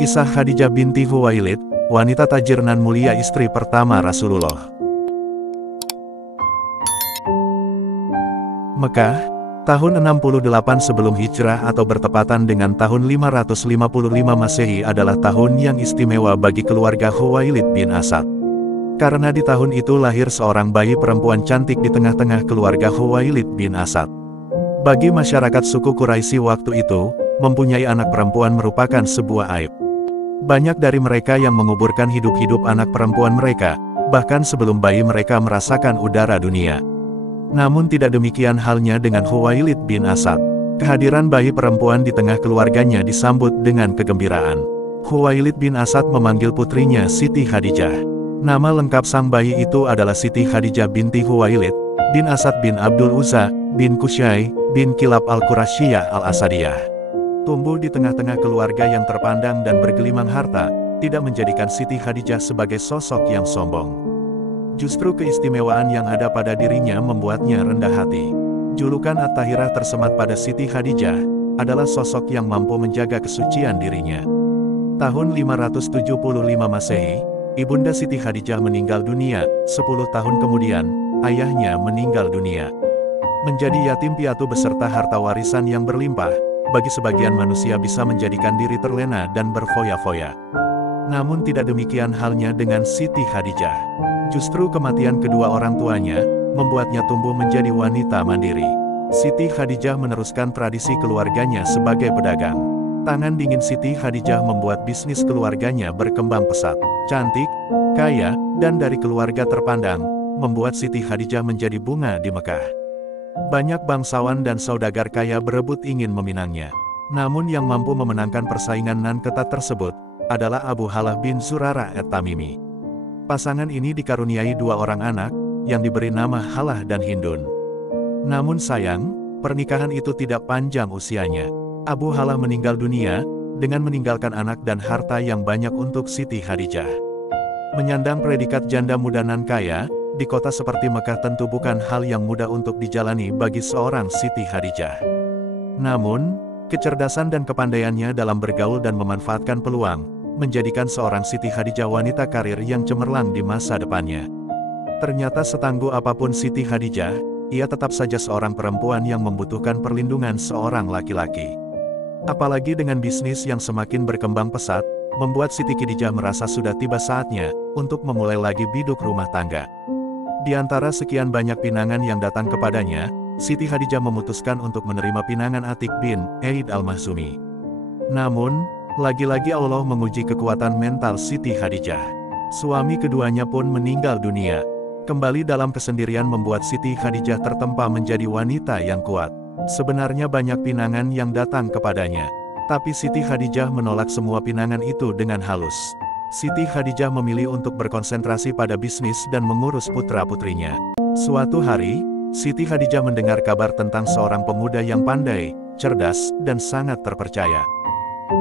Kisah Khadijah binti Khuwailid, wanita tajir nan mulia istri pertama Rasulullah. Mekah, tahun 68 sebelum hijrah atau bertepatan dengan tahun 555 Masehi adalah tahun yang istimewa bagi keluarga Khuwailid bin Asad. Karena di tahun itu lahir seorang bayi perempuan cantik di tengah-tengah keluarga Khuwailid bin Asad. Bagi masyarakat suku Quraisy waktu itu, mempunyai anak perempuan merupakan sebuah aib. Banyak dari mereka yang menguburkan hidup-hidup anak perempuan mereka, bahkan sebelum bayi mereka merasakan udara dunia. Namun tidak demikian halnya dengan Khuwailid bin Asad. Kehadiran bayi perempuan di tengah keluarganya disambut dengan kegembiraan. Khuwailid bin Asad memanggil putrinya Siti Khadijah. Nama lengkap sang bayi itu adalah Siti Khadijah binti Khuwailid bin Asad bin Abdul Uzza bin Qusay bin Kilab al-Qurasyiyah al-Asadiyah. Tumbuh di tengah-tengah keluarga yang terpandang dan bergelimang harta, tidak menjadikan Siti Khadijah sebagai sosok yang sombong. Justru keistimewaan yang ada pada dirinya membuatnya rendah hati. Julukan At-Tahirah tersemat pada Siti Khadijah, adalah sosok yang mampu menjaga kesucian dirinya. Tahun 575 Masehi, Ibunda Siti Khadijah meninggal dunia, 10 tahun kemudian, ayahnya meninggal dunia. Menjadi yatim piatu beserta harta warisan yang berlimpah, bagi sebagian manusia bisa menjadikan diri terlena dan berfoya-foya. Namun tidak demikian halnya dengan Siti Khadijah. Justru kematian kedua orang tuanya, membuatnya tumbuh menjadi wanita mandiri. Siti Khadijah meneruskan tradisi keluarganya sebagai pedagang. Tangan dingin Siti Khadijah membuat bisnis keluarganya berkembang pesat. Cantik, kaya, dan dari keluarga terpandang, membuat Siti Khadijah menjadi bunga di Mekah. Banyak bangsawan dan saudagar kaya berebut ingin meminangnya. Namun yang mampu memenangkan persaingan nan ketat tersebut, adalah Abu Halah bin Zurarah at-Tamimi. Pasangan ini dikaruniai 2 orang anak, yang diberi nama Halah dan Hindun. Namun sayang, pernikahan itu tidak panjang usianya. Abu Halah meninggal dunia, dengan meninggalkan anak dan harta yang banyak untuk Siti Khadijah. Menyandang predikat janda muda nan kaya, di kota seperti Mekah tentu bukan hal yang mudah untuk dijalani bagi seorang Siti Khadijah. Namun, kecerdasan dan kepandaiannya dalam bergaul dan memanfaatkan peluang, menjadikan seorang Siti Khadijah wanita karir yang cemerlang di masa depannya. Ternyata setangguh apapun Siti Khadijah, ia tetap saja seorang perempuan yang membutuhkan perlindungan seorang laki-laki. Apalagi dengan bisnis yang semakin berkembang pesat, membuat Siti Khadijah merasa sudah tiba saatnya, untuk memulai lagi biduk rumah tangga. Di antara sekian banyak pinangan yang datang kepadanya, Siti Khadijah memutuskan untuk menerima pinangan Atik bin Eid al-Mahzumi. Namun, lagi-lagi Allah menguji kekuatan mental Siti Khadijah. Suami keduanya pun meninggal dunia. Kembali dalam kesendirian membuat Siti Khadijah tertempa menjadi wanita yang kuat. Sebenarnya banyak pinangan yang datang kepadanya. Tapi Siti Khadijah menolak semua pinangan itu dengan halus. Siti Khadijah memilih untuk berkonsentrasi pada bisnis dan mengurus putra-putrinya. Suatu hari, Siti Khadijah mendengar kabar tentang seorang pemuda yang pandai, cerdas, dan sangat terpercaya.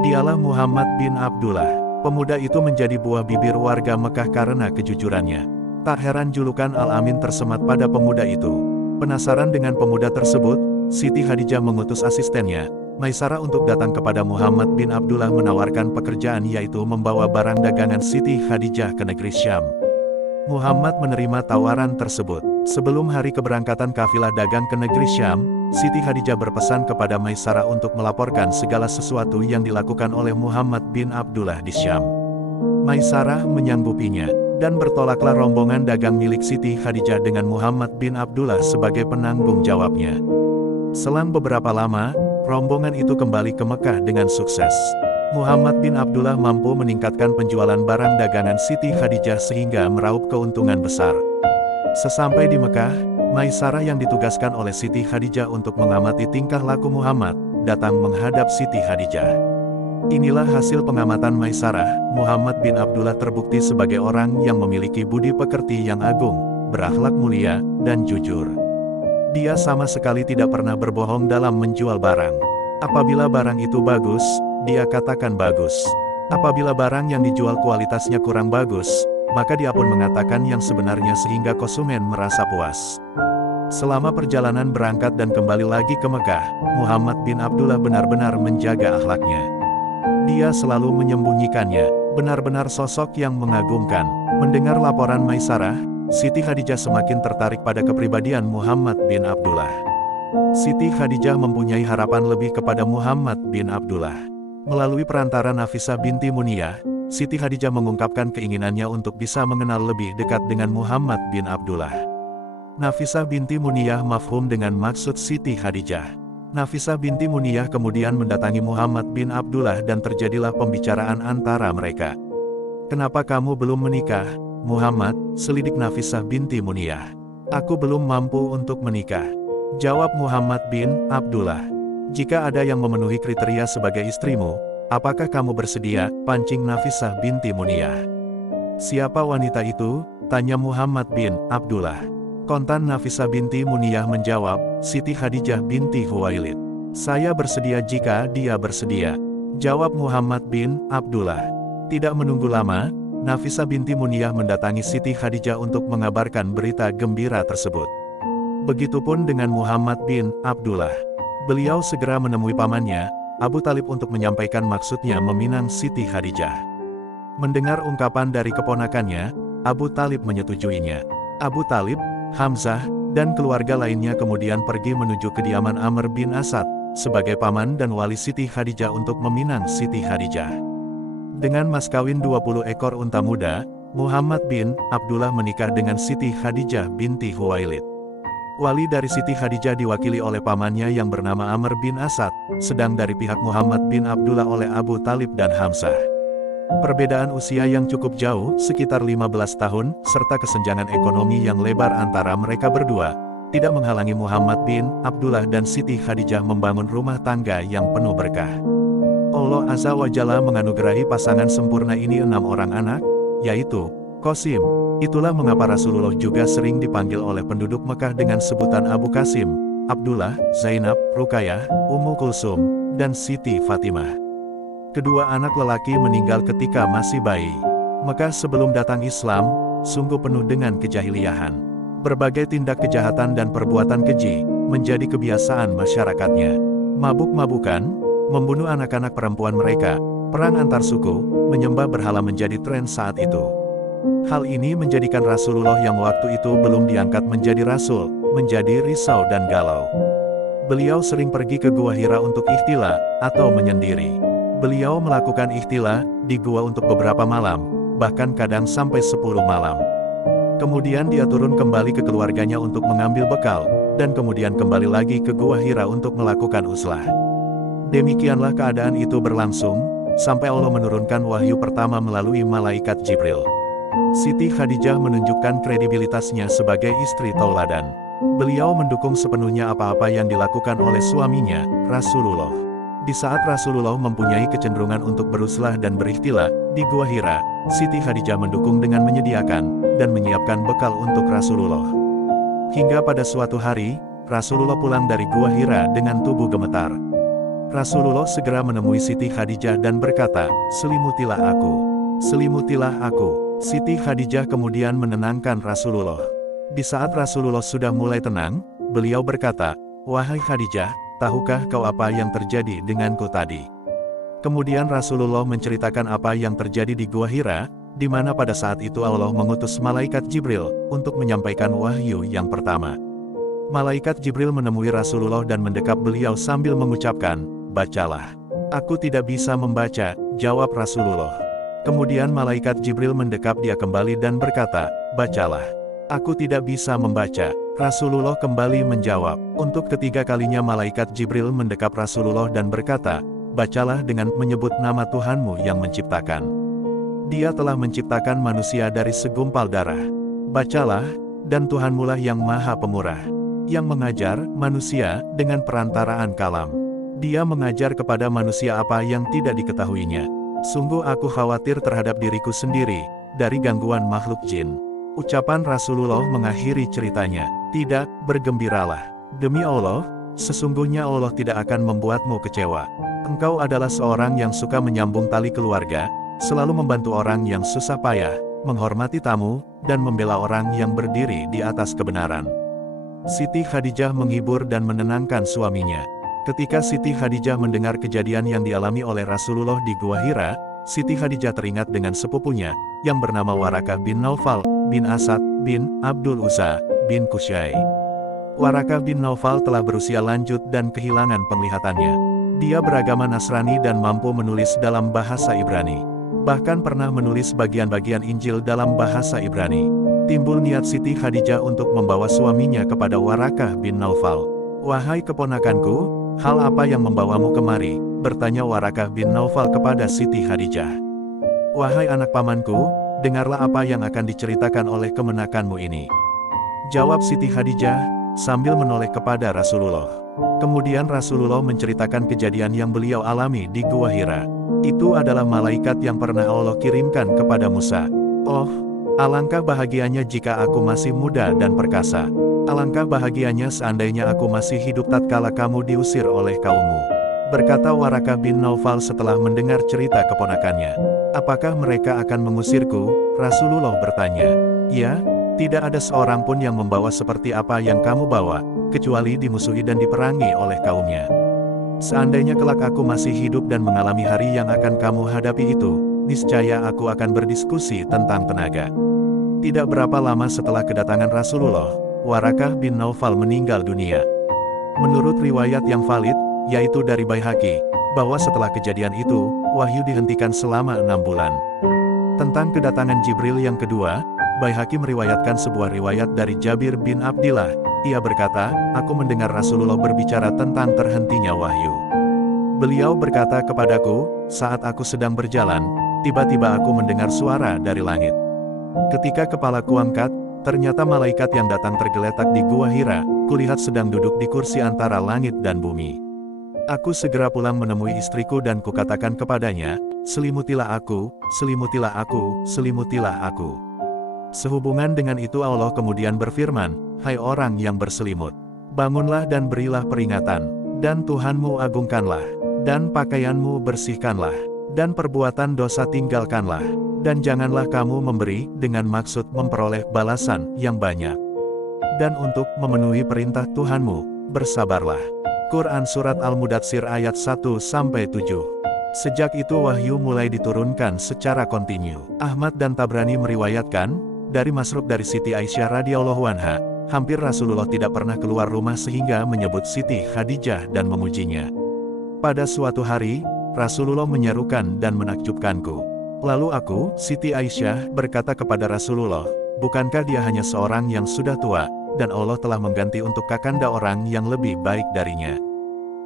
Dialah Muhammad bin Abdullah. Pemuda itu menjadi buah bibir warga Mekah karena kejujurannya. Tak heran julukan Al-Amin tersemat pada pemuda itu. Penasaran dengan pemuda tersebut, Siti Khadijah mengutus asistennya, Maisarah untuk datang kepada Muhammad bin Abdullah menawarkan pekerjaan yaitu membawa barang dagangan Siti Khadijah ke negeri Syam. Muhammad menerima tawaran tersebut. Sebelum hari keberangkatan kafilah dagang ke negeri Syam, Siti Khadijah berpesan kepada Maisarah untuk melaporkan segala sesuatu yang dilakukan oleh Muhammad bin Abdullah di Syam. Maisarah menyanggupinya, dan bertolaklah rombongan dagang milik Siti Khadijah dengan Muhammad bin Abdullah sebagai penanggung jawabnya. Selang beberapa lama, rombongan itu kembali ke Mekah dengan sukses. Muhammad bin Abdullah mampu meningkatkan penjualan barang dagangan Siti Khadijah sehingga meraup keuntungan besar. Sesampai di Mekah, Maisarah yang ditugaskan oleh Siti Khadijah untuk mengamati tingkah laku Muhammad, datang menghadap Siti Khadijah. Inilah hasil pengamatan Maisarah. Muhammad bin Abdullah terbukti sebagai orang yang memiliki budi pekerti yang agung, berakhlak mulia, dan jujur. Dia sama sekali tidak pernah berbohong dalam menjual barang. Apabila barang itu bagus, dia katakan bagus. Apabila barang yang dijual kualitasnya kurang bagus, maka dia pun mengatakan yang sebenarnya sehingga konsumen merasa puas. Selama perjalanan berangkat dan kembali lagi ke Mekah, Muhammad bin Abdullah benar-benar menjaga akhlaknya. Dia selalu menyembunyikannya, benar-benar sosok yang mengagumkan. Mendengar laporan Maisarah, Siti Khadijah semakin tertarik pada kepribadian Muhammad bin Abdullah. Siti Khadijah mempunyai harapan lebih kepada Muhammad bin Abdullah. Melalui perantara Nafisah binti Muniyah, Siti Khadijah mengungkapkan keinginannya untuk bisa mengenal lebih dekat dengan Muhammad bin Abdullah. Nafisah binti Muniyah mafhum dengan maksud Siti Khadijah. Nafisah binti Muniyah kemudian mendatangi Muhammad bin Abdullah dan terjadilah pembicaraan antara mereka. "Kenapa kamu belum menikah, Muhammad?" selidik Nafisah binti Muniyah. "Aku belum mampu untuk menikah," jawab Muhammad bin Abdullah. "Jika ada yang memenuhi kriteria sebagai istrimu, apakah kamu bersedia?" pancing Nafisah binti Muniyah. "Siapa wanita itu?" tanya Muhammad bin Abdullah. Kontan Nafisah binti Muniyah menjawab, "Siti Khadijah binti Khuwailid." "Saya bersedia jika dia bersedia," jawab Muhammad bin Abdullah. Tidak menunggu lama, Nafisah binti Muniyah mendatangi Siti Khadijah untuk mengabarkan berita gembira tersebut. Begitupun dengan Muhammad bin Abdullah. Beliau segera menemui pamannya, Abu Talib, untuk menyampaikan maksudnya meminang Siti Khadijah. Mendengar ungkapan dari keponakannya, Abu Talib menyetujuinya. Abu Talib, Hamzah, dan keluarga lainnya kemudian pergi menuju kediaman Amr bin Asad, sebagai paman dan wali Siti Khadijah untuk meminang Siti Khadijah. Dengan mas kawin 20 ekor unta muda, Muhammad bin Abdullah menikah dengan Siti Khadijah binti Khuwailid. Wali dari Siti Khadijah diwakili oleh pamannya yang bernama Amr bin Asad, sedang dari pihak Muhammad bin Abdullah oleh Abu Talib dan Hamzah. Perbedaan usia yang cukup jauh, sekitar 15 tahun, serta kesenjangan ekonomi yang lebar antara mereka berdua, tidak menghalangi Muhammad bin Abdullah dan Siti Khadijah membangun rumah tangga yang penuh berkah. Allah Azza wa Jalla menganugerahi pasangan sempurna ini 6 orang anak, yaitu Qasim. Itulah mengapa Rasulullah juga sering dipanggil oleh penduduk Mekah dengan sebutan Abu Qasim, Abdullah, Zainab, Ruqayyah, Ummu Kulsum, dan Siti Fatimah. Kedua anak lelaki meninggal ketika masih bayi. Mekah sebelum datang Islam, sungguh penuh dengan kejahiliahan. Berbagai tindak kejahatan dan perbuatan keji, menjadi kebiasaan masyarakatnya. Mabuk-mabukan, membunuh anak-anak perempuan mereka, perang antar suku, menyembah berhala menjadi tren saat itu. Hal ini menjadikan Rasulullah yang waktu itu belum diangkat menjadi Rasul, menjadi risau dan galau. Beliau sering pergi ke Gua Hira untuk ikhtila, atau menyendiri. Beliau melakukan ikhtila di gua untuk beberapa malam, bahkan kadang sampai 10 malam. Kemudian dia turun kembali ke keluarganya untuk mengambil bekal, dan kemudian kembali lagi ke Gua Hira untuk melakukan uzlah. Demikianlah keadaan itu berlangsung, sampai Allah menurunkan wahyu pertama melalui malaikat Jibril. Siti Khadijah menunjukkan kredibilitasnya sebagai istri tauladan. Beliau mendukung sepenuhnya apa-apa yang dilakukan oleh suaminya, Rasulullah. Di saat Rasulullah mempunyai kecenderungan untuk beruzlah dan berikhtilah di Gua Hira, Siti Khadijah mendukung dengan menyediakan dan menyiapkan bekal untuk Rasulullah. Hingga pada suatu hari, Rasulullah pulang dari Gua Hira dengan tubuh gemetar. Rasulullah segera menemui Siti Khadijah dan berkata, "Selimutilah aku. Selimutilah aku." Siti Khadijah kemudian menenangkan Rasulullah. Di saat Rasulullah sudah mulai tenang, beliau berkata, "Wahai Khadijah, tahukah kau apa yang terjadi denganku tadi?" Kemudian Rasulullah menceritakan apa yang terjadi di Gua Hira, di mana pada saat itu Allah mengutus malaikat Jibril untuk menyampaikan wahyu yang pertama. Malaikat Jibril menemui Rasulullah dan mendekap beliau sambil mengucapkan, "Bacalah." "Aku tidak bisa membaca," jawab Rasulullah. Kemudian malaikat Jibril mendekap dia kembali dan berkata, "Bacalah." "Aku tidak bisa membaca." Rasulullah kembali menjawab. Untuk ketiga kalinya malaikat Jibril mendekap Rasulullah dan berkata, "Bacalah dengan menyebut nama Tuhanmu yang menciptakan. Dia telah menciptakan manusia dari segumpal darah. Bacalah, dan Tuhanmulah yang maha pemurah, yang mengajar manusia dengan perantaraan kalam. Dia mengajar kepada manusia apa yang tidak diketahuinya. Sungguh aku khawatir terhadap diriku sendiri, dari gangguan makhluk jin." Ucapan Rasulullah mengakhiri ceritanya. "Tidak, bergembiralah. Demi Allah, sesungguhnya Allah tidak akan membuatmu kecewa. Engkau adalah seorang yang suka menyambung tali keluarga, selalu membantu orang yang susah payah, menghormati tamu, dan membela orang yang berdiri di atas kebenaran." Siti Khadijah menghibur dan menenangkan suaminya. Ketika Siti Khadijah mendengar kejadian yang dialami oleh Rasulullah di Gua Hira, Siti Khadijah teringat dengan sepupunya, yang bernama Warakah bin Naufal, bin Asad, bin Abdul Uzza, bin Qusay. Warakah bin Naufal telah berusia lanjut dan kehilangan penglihatannya. Dia beragama Nasrani dan mampu menulis dalam bahasa Ibrani. Bahkan pernah menulis bagian-bagian Injil dalam bahasa Ibrani. Timbul niat Siti Khadijah untuk membawa suaminya kepada Warakah bin Naufal. "Wahai keponakanku, hal apa yang membawamu kemari?" bertanya Warakah bin Naufal kepada Siti Khadijah. "Wahai anak pamanku, dengarlah apa yang akan diceritakan oleh kemenakanmu ini," jawab Siti Khadijah, sambil menoleh kepada Rasulullah. Kemudian Rasulullah menceritakan kejadian yang beliau alami di Gua Hira. Itu adalah malaikat yang pernah Allah kirimkan kepada Musa. "Oh, alangkah bahagianya jika aku masih muda dan perkasa. Alangkah bahagianya seandainya aku masih hidup tatkala kamu diusir oleh kaummu," berkata Warakah bin Naufal setelah mendengar cerita keponakannya. "Apakah mereka akan mengusirku?" Rasulullah bertanya. "Ya, tidak ada seorang pun yang membawa seperti apa yang kamu bawa, kecuali dimusuhi dan diperangi oleh kaumnya. Seandainya kelak aku masih hidup dan mengalami hari yang akan kamu hadapi itu, niscaya aku akan berdiskusi tentang tenaga." Tidak berapa lama setelah kedatangan Rasulullah, Warakah bin Naufal meninggal dunia. Menurut riwayat yang valid, yaitu dari Baihaqi, bahwa setelah kejadian itu, wahyu dihentikan selama 6 bulan. Tentang kedatangan Jibril yang kedua, Baihaqi meriwayatkan sebuah riwayat dari Jabir bin Abdillah. Ia berkata, "Aku mendengar Rasulullah berbicara tentang terhentinya wahyu. Beliau berkata kepadaku, saat aku sedang berjalan, tiba-tiba aku mendengar suara dari langit. Ketika kepalaku angkat, ternyata malaikat yang datang tergeletak di Gua Hira, kulihat sedang duduk di kursi antara langit dan bumi. Aku segera pulang menemui istriku dan kukatakan kepadanya, 'Selimutilah aku, selimutilah aku, selimutilah aku.' Sehubungan dengan itu Allah kemudian berfirman, 'Hai orang yang berselimut, bangunlah dan berilah peringatan, dan Tuhanmu agungkanlah, dan pakaianmu bersihkanlah, dan perbuatan dosa tinggalkanlah, dan janganlah kamu memberi dengan maksud memperoleh balasan yang banyak. Dan untuk memenuhi perintah Tuhanmu, bersabarlah.'" Quran Surat Al-Mudatsir ayat 1-7. Sejak itu wahyu mulai diturunkan secara kontinu. Ahmad dan Tabrani meriwayatkan, dari Masruq dari Siti Aisyah radhiyallahu anha, hampir Rasulullah tidak pernah keluar rumah sehingga menyebut Siti Khadijah dan memujinya. Pada suatu hari, Rasulullah menyerukan dan menakjubkanku. Lalu aku, Siti Aisyah, berkata kepada Rasulullah, "Bukankah dia hanya seorang yang sudah tua, dan Allah telah mengganti untuk kakanda orang yang lebih baik darinya?"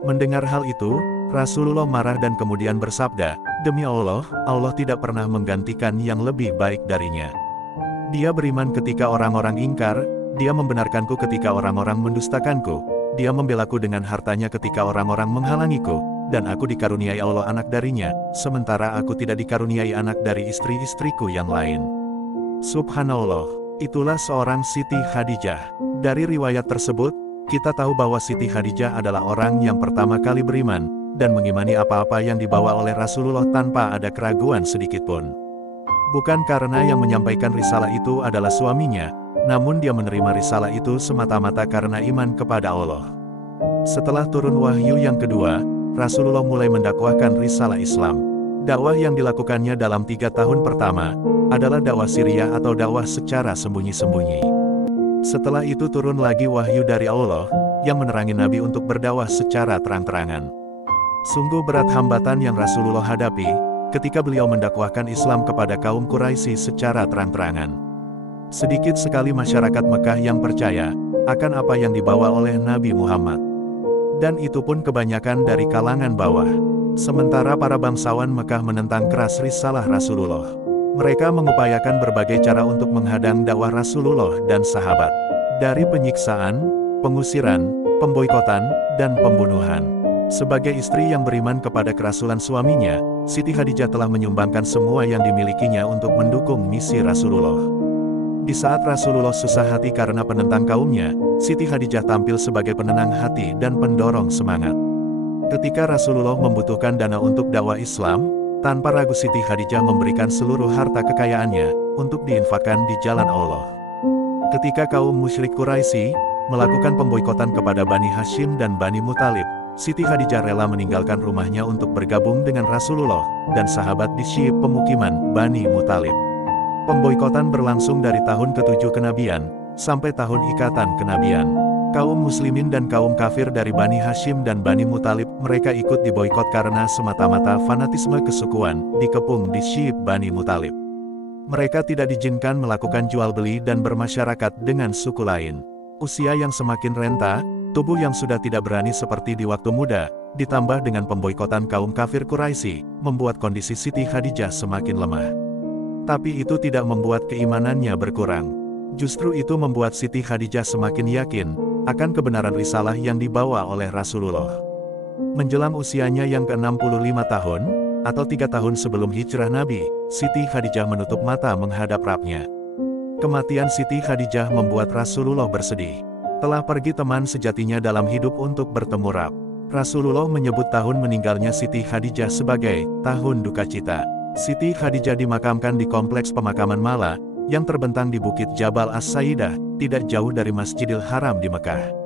Mendengar hal itu, Rasulullah marah dan kemudian bersabda, "Demi Allah, Allah tidak pernah menggantikan yang lebih baik darinya. Dia beriman ketika orang-orang ingkar, dia membenarkanku ketika orang-orang mendustakanku, dia membelaku dengan hartanya ketika orang-orang menghalangiku, dan aku dikaruniai Allah anak darinya, sementara aku tidak dikaruniai anak dari istri-istriku yang lain." Subhanallah, itulah seorang Siti Khadijah. Dari riwayat tersebut, kita tahu bahwa Siti Khadijah adalah orang yang pertama kali beriman, dan mengimani apa-apa yang dibawa oleh Rasulullah tanpa ada keraguan sedikitpun. Bukan karena yang menyampaikan risalah itu adalah suaminya, namun dia menerima risalah itu semata-mata karena iman kepada Allah. Setelah turun wahyu yang kedua, Rasulullah mulai mendakwahkan risalah Islam. Dakwah yang dilakukannya dalam 3 tahun pertama, adalah dakwah siriyah atau dakwah secara sembunyi-sembunyi. Setelah itu turun lagi wahyu dari Allah, yang menerangi Nabi untuk berdakwah secara terang-terangan. Sungguh berat hambatan yang Rasulullah hadapi, ketika beliau mendakwahkan Islam kepada kaum Quraisy secara terang-terangan. Sedikit sekali masyarakat Mekah yang percaya akan apa yang dibawa oleh Nabi Muhammad. Dan itu pun kebanyakan dari kalangan bawah. Sementara para bangsawan Mekah menentang keras risalah Rasulullah. Mereka mengupayakan berbagai cara untuk menghadang dakwah Rasulullah dan sahabat. Dari penyiksaan, pengusiran, pemboikotan, dan pembunuhan. Sebagai istri yang beriman kepada kerasulan suaminya, Siti Khadijah telah menyumbangkan semua yang dimilikinya untuk mendukung misi Rasulullah. Di saat Rasulullah susah hati karena penentang kaumnya, Siti Khadijah tampil sebagai penenang hati dan pendorong semangat. Ketika Rasulullah membutuhkan dana untuk dakwah Islam, tanpa ragu Siti Khadijah memberikan seluruh harta kekayaannya untuk diinfakkan di jalan Allah. Ketika kaum musyrik Quraisy melakukan pemboikotan kepada Bani Hashim dan Bani Muthalib, Siti Khadijah rela meninggalkan rumahnya untuk bergabung dengan Rasulullah dan sahabat di Syi'ib pemukiman Bani Muthalib. Pemboikotan berlangsung dari tahun ke-7 kenabian sampai tahun ikatan kenabian. Kaum muslimin dan kaum kafir dari Bani Hashim dan Bani Muthalib mereka ikut diboikot karena semata-mata fanatisme kesukuan dikepung di Syi'ib Bani Muthalib. Mereka tidak diizinkan melakukan jual beli dan bermasyarakat dengan suku lain. Usia yang semakin renta, tubuh yang sudah tidak berani seperti di waktu muda, ditambah dengan pemboikotan kaum kafir Quraisy, membuat kondisi Siti Khadijah semakin lemah. Tapi itu tidak membuat keimanannya berkurang. Justru itu membuat Siti Khadijah semakin yakin akan kebenaran risalah yang dibawa oleh Rasulullah. Menjelang usianya yang ke-65 tahun, atau 3 tahun sebelum hijrah Nabi, Siti Khadijah menutup mata menghadap Rabbnya. Kematian Siti Khadijah membuat Rasulullah bersedih. Telah pergi teman sejatinya dalam hidup untuk bertemu Rabb. Rasulullah menyebut tahun meninggalnya Siti Khadijah sebagai tahun duka cita. Siti Khadijah dimakamkan di kompleks pemakaman Mala, yang terbentang di Bukit Jabal As-Sayyidah, tidak jauh dari Masjidil Haram di Mekah.